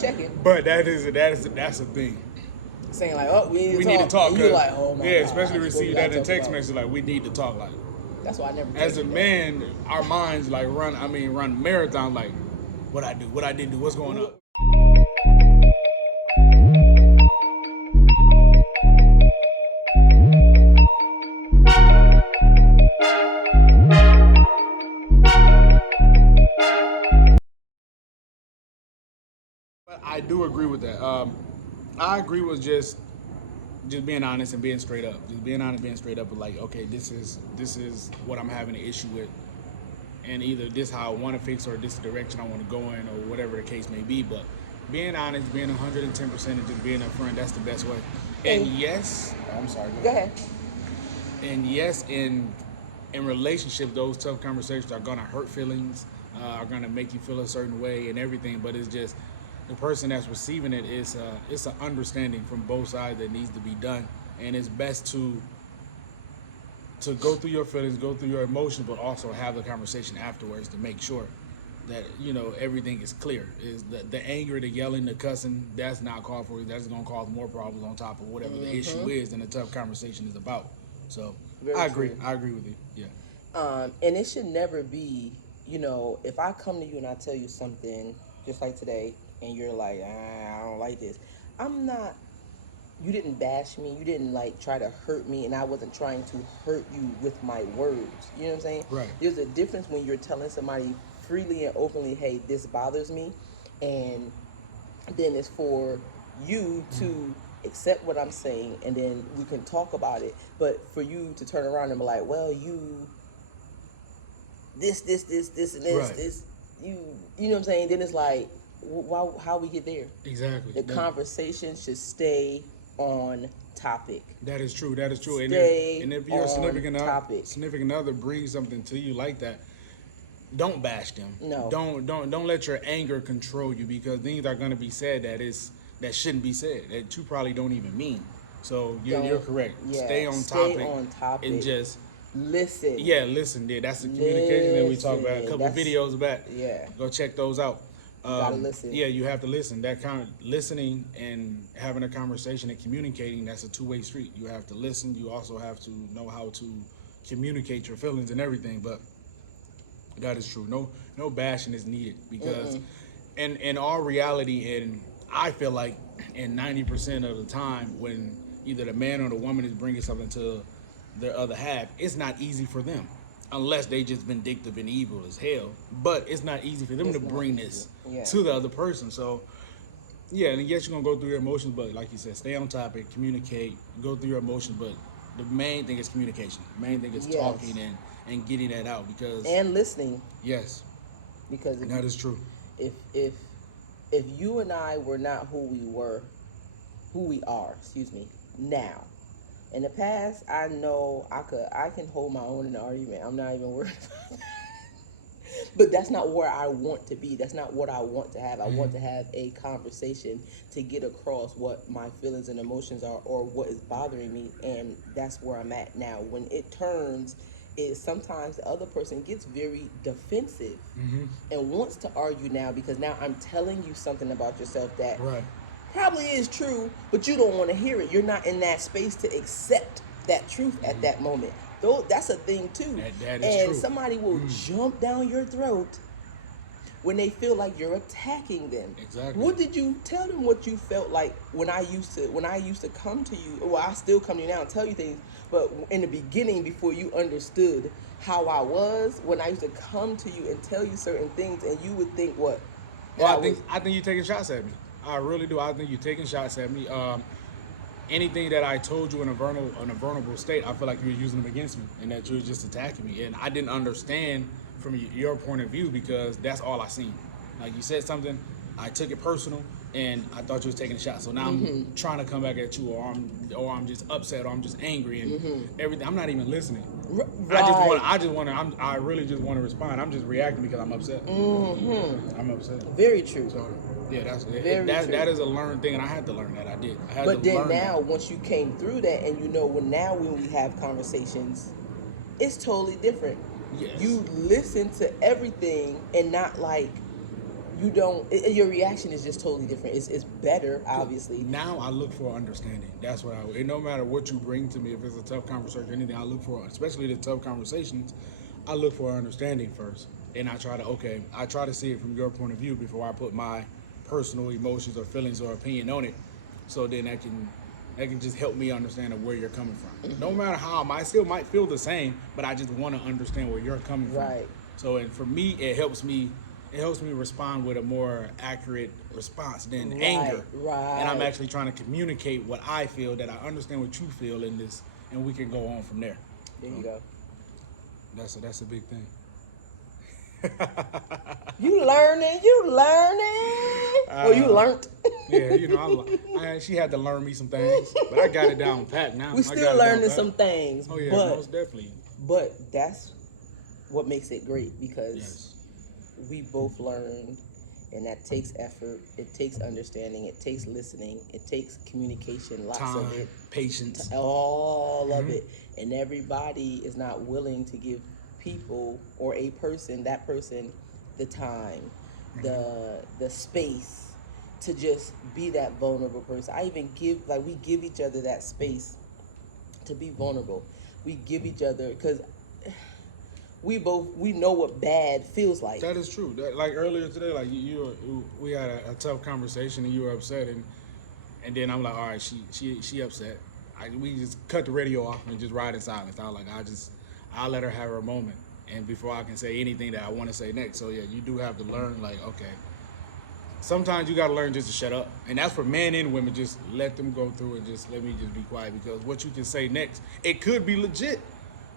checking. But that's a thing. Saying like, oh, We need to talk. And you're like, oh my yeah, god. especially Like, what we receive gotta that in talk text about? message like we need to talk. Like That's why I never as text a you back. man, our minds like run. I mean, run marathon. Like what I do, what I didn't do, what's going on. But I do agree with that. I agree with just being honest and being straight up. Just being honest, being straight up, and like, okay, this is what I'm having an issue with, and either this how I want to fix or this direction I want to go in or whatever the case may be. But being honest, being 110% and just being upfront, that's the best way. And And- yes, I'm sorry. Go ahead. And yes, in relationships, those tough conversations are gonna hurt feelings, are gonna make you feel a certain way and everything. But it's just the person that's receiving it is it's an understanding from both sides that needs to be done, and it's best to go through your feelings, go through your emotions, but also have the conversation afterwards to make sure that everything is clear. Is the anger, the yelling, the cussing, that's not called for. That's going to cause more problems on top of whatever the issue is, and the tough conversation is about. So Very I agree. true. I agree with you. Yeah. And it should never be, if I come to you and I tell you something, just like today, and you're like, I don't like this. I'm not. You didn't bash me. You didn't like try to hurt me, and I wasn't trying to hurt you with my words. You know what I'm saying? Right. There's a difference when you're telling somebody freely and openly, "Hey, this bothers me," and then it's for you to accept what I'm saying, and then we can talk about it. But for you to turn around and be like, "Well, you this, and this, Right. this, you know what I'm saying?" Then it's like, why? How we get there? Exactly. The conversation should stay on topic. That is true. That is true. Stay And if your on significant topic. other brings something to you like that, don't bash them. No. Don't let your anger control you, because things are going to be said that shouldn't be said, that you probably don't even mean. So you're correct. Yeah, Stay on topic and just listen. yeah, listen. There, that's the communication that we talked about a couple That's- videos back. yeah. Go check those out. Gotta listen. Yeah, you have to listen. That kind of listening and having a conversation and communicating, that's a two-way street. You have to listen. You also have to know how to communicate your feelings and everything. But that is true. No bashing is needed, because in all reality, and I feel like in 90% of the time when either the man or the woman is bringing something to their other half, it's not easy for them, unless they just vindictive and evil as hell. But it's not easy for them It's to not bring easy. this Yeah. to the other person. So yeah, and yes, you're gonna go through your emotions, but like you said, stay on topic, communicate, go through your emotions. But the main thing is communication. The main thing is Yes. talking and getting that out, because And listening, yes, because that is true. if you and I were not who we are, now. In the past, I know I can hold my own in the argument. I'm not even worried about that. But that's not where I want to be. That's not what I want to have. I want to have a conversation to get across what my feelings and emotions are, or what is bothering me, and that's where I'm at now. When it turns, is sometimes the other person gets very defensive and wants to argue now, because now I'm telling you something about yourself that Right. probably is true, but you don't want to hear it. You're not in that space to accept that truth at that moment. Though that's a thing too. That is and true. somebody will jump down your throat when they feel like you're attacking them. Exactly. What did you tell them? What you felt like when I used to come to you? Well, I still come to you now and tell you things. But in the beginning, before you understood how I was, when I used to come to you and tell you certain things, and you would think what? Well, I think you're taking shots at me. I really do. I think you're taking shots at me. Anything that I told you in a vulnerable state, I feel like you were using them against me, and that you were just attacking me. And I didn't understand from your point of view, because that's all I seen. Like you said something, I took it personal, and I thought you was taking a shot. So now I'm trying to come back at you, or I'm just upset, or I'm just angry, and everything. I'm not even listening. I really just want to respond. I'm just reacting because I'm upset. I'm upset. Very true. So yeah, Very true. that is a learned thing, and I had to learn that. I did. I had But to then learn now, that. once you came through that, and when we have conversations, it's totally different. Yes. You listen to everything, and not like you don't. Your reaction is just totally different. It's better, obviously. Now I look for understanding. That's what and no matter what you bring to me, if it's a tough conversation or anything, I look for, especially the tough conversations, I look for understanding first. And I try to see it from your point of view before I put my personal emotions or feelings or opinion on it. So then that can just help me understand where you're coming from. No matter how, I still might feel the same, but I just want to understand where you're coming from. Right. So, and for me, it helps me respond with a more accurate response than anger. Right. And I'm actually trying to communicate what I feel, that I understand what you feel in this, and we can go on from there. There you go. That's a big thing. You learning? Or you learned? Yeah, she had to learn me some things, but I got it down pat now. We still learning some things. Oh yeah, most definitely. But that's what makes it great, because Yes. we both learned, and that takes effort. It takes understanding. It takes listening. It takes communication. Lots Time, of it. patience. All of it. And everybody is not willing to give people or that person, the time, the space to just be that vulnerable person. I even we give each other that space to be vulnerable. We give each other, because we know what bad feels like. That is true. Like earlier today, like we had a tough conversation and you were upset, and then I'm like, all right, she upset. We just cut the radio off and just ride in silence. I was like, I'll let her have her moment, and before I can say anything that I want to say next. So yeah, you do have to learn, like, okay, sometimes you got to learn just to shut up, and that's for men and women. Just let them go through and just let me just be quiet, because what you can say next, it could be legit,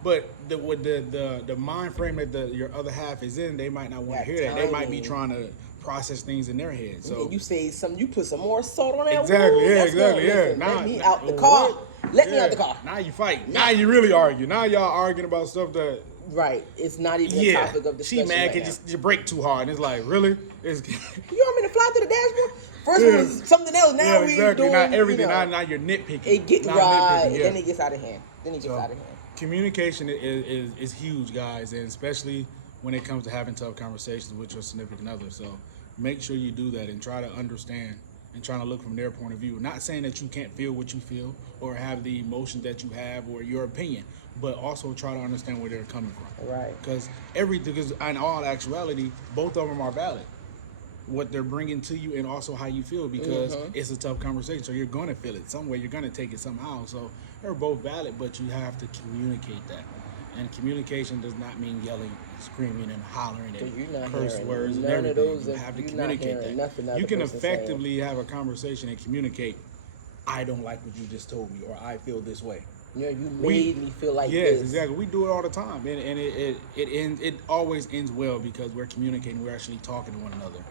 but the mind frame that your other half is in, they might not want to hear that. They might be trying to process things in their head. So and you say something, you put some more salt on that. Exactly, wound, yeah, exactly, yeah. Let me out the car. Let me out the car. Now you fight. Now you really argue. Now y'all arguing about stuff that. Right. It's not even a topic of discussion. She mad right because you brake too hard. And it's like, really? You want me to fly through the dashboard? First one was something else. Now we're doing. Not everything. Now you're nitpicking. It get right. Then it gets out of hand. Communication is huge, guys, and especially when it comes to having tough conversations with your significant other. So make sure you do that and try to understand and trying to look from their point of view. Not saying that you can't feel what you feel or have the emotions that you have or your opinion, but also try to understand where they're coming from. Right. Because in all actuality, both of them are valid. What they're bringing to you and also how you feel, because it's a tough conversation. So you're going to feel it some way. You're going to take it somehow. So they're both valid, but you have to communicate that. And communication does not mean yelling, screaming, and hollering and curse words and everything. You have to communicate that. You can effectively have a conversation and communicate, I don't like what you just told me, or I feel this way. You made me feel like this. Yes, exactly. We do it all the time. And it always ends well because we're communicating. We're actually talking to one another.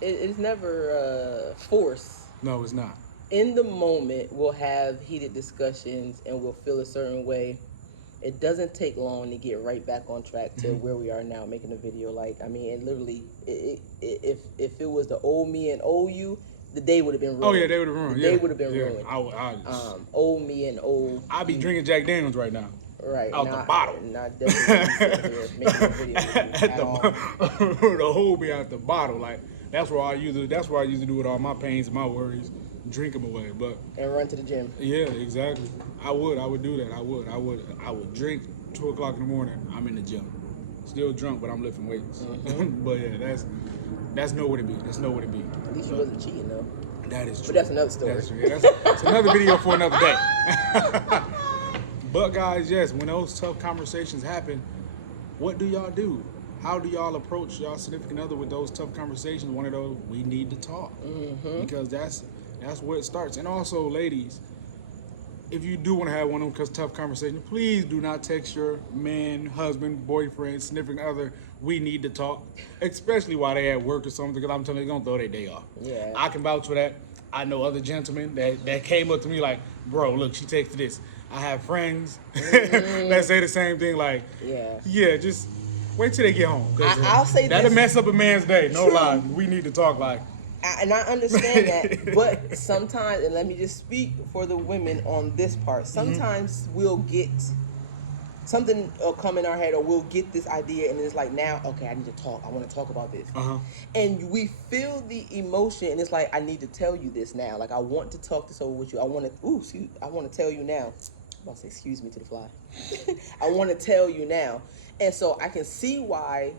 It's never forced. No, it's not. In the moment, we'll have heated discussions and we'll feel a certain way. It doesn't take long to get right back on track to where we are now, making a video. It literally, if it was the old me and old you, the day would have been ruined. Oh yeah, they would have ruined. The day would have been ruined. Old me and old. I'd be drinking Jack Daniels right now. Right. Out the bottle. Not definitely making a video with you the whole be out the bottle. Like that's where I used to do with all my pains and my worries. Drink them away, and run to the gym. Yeah, exactly. I would do that. I would drink 2:00 in the morning. I'm in the gym, still drunk, but I'm lifting weights. But yeah, that's nowhere to be. That's nowhere to be. At least you wasn't cheating though. That is true. But that's another story. That's true. Yeah, that's another video for another day. But guys, yes, when those tough conversations happen, what do y'all do? How do y'all approach y'all significant other with those tough conversations? One of those, we need to talk, because that's where it starts. And also, ladies, if you do want to have one of those tough conversations, please do not text your man, husband, boyfriend, significant other, we need to talk, especially while they at work or something, because I'm telling you, they're going to throw their day off. Yeah. I can vouch for that. I know other gentlemen that came up to me like, bro, look, she texted this. I have friends that say the same thing, like, yeah, just wait till they get home. I'll say that'll mess up a man's day, no lie. We need to talk, like. And I understand that, but sometimes, and let me just speak for the women on this part, sometimes we'll get something will come in our head, or we'll get this idea, and it's like, now, okay, I need to talk. I want to talk about this. And we feel the emotion, and it's like, I need to tell you this now. Like, I want to talk this over with you. I want to tell you now. I'm about to say, excuse me to the fly. I want to tell you now. And so I can see why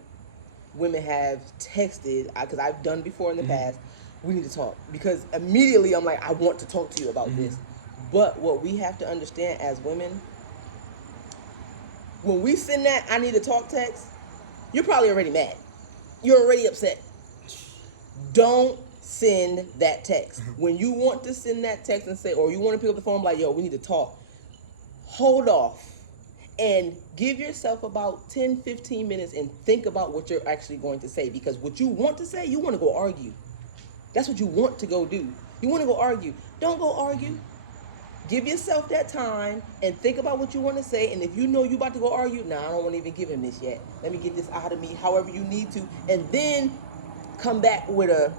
women have texted, because I've done before in the past, we need to talk. Because immediately I'm like, I want to talk to you about this. But what we have to understand as women, when we send that I need to talk text, you're probably already mad. You're already upset. Don't send that text. When you want to send that text and say, or you want to pick up the phone like, yo, we need to talk, hold off and give yourself about 10, 15 minutes and think about what you're actually going to say. Because what you want to say, you want to go argue. That's what you want to go do. You want to go argue. Don't go argue. Give yourself that time and think about what you want to say. And if you know you about to go argue, nah, I don't want to even give him this yet. Let me get this out of me, however you need to. And then come back with a,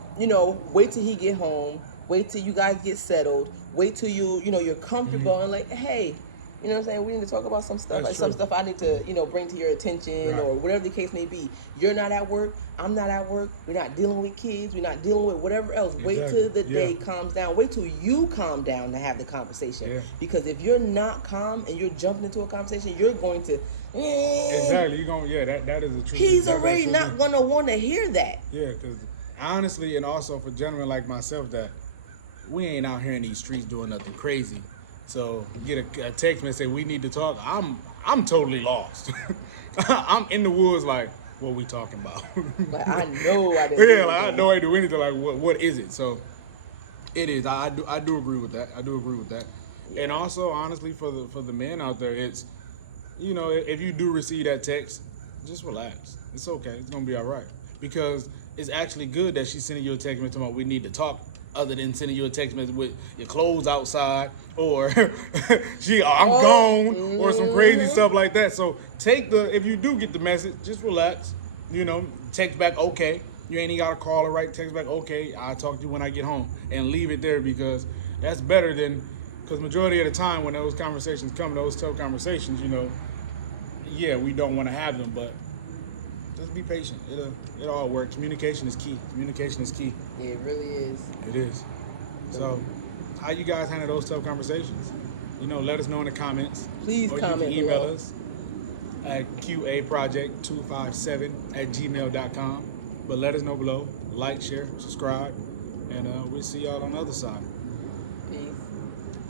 wait till he get home. Wait till you guys get settled. Wait till you're comfortable and like, hey, you know what I'm saying? We need to talk about some stuff. That's like true. some stuff I need to, bring to your attention, Right. or whatever the case may be. You're not at work. I'm not at work. We're not dealing with kids. We're not dealing with whatever else. Wait Exactly. till the Yeah. day calms down. Wait till you calm down to have the conversation. Yeah. Because if you're not calm and you're jumping into a conversation, you're going to. Exactly. You're going. Yeah, that is the truth. He's That's already the not truth. going to want to hear that. Yeah, because honestly, and also for gentlemen like myself, that we ain't out here in these streets doing nothing crazy. So get a text message say we need to talk. I'm totally lost. I'm in the woods like, what we talking about? Like, I know I didn't. Yeah, like I know I do anything. Like what is it? So it is. I do agree with that. I do agree with that. And also, honestly, for the men out there, it's if you do receive that text, just relax. It's okay. It's gonna be all right, because it's actually good that she's sending you a text message about we need to talk, other than sending you a text message with your clothes outside, or I'm gone, or some crazy stuff like that. So if you do get the message, just relax. Text back, okay. You ain't even gotta call her, right? Text back, okay. I'll talk to you when I get home, and leave it there, because that's better than, because majority of the time when those conversations come, those tough conversations, yeah, we don't want to have them, but just be patient. It'll all work. Communication is key. Communication is key. It really is. It is. So, how you guys handle those tough conversations? Let us know in the comments. Please or comment you can email below. us at qaproject257@gmail.com. But let us know below. Like, share, subscribe, and we'll see y'all on the other side.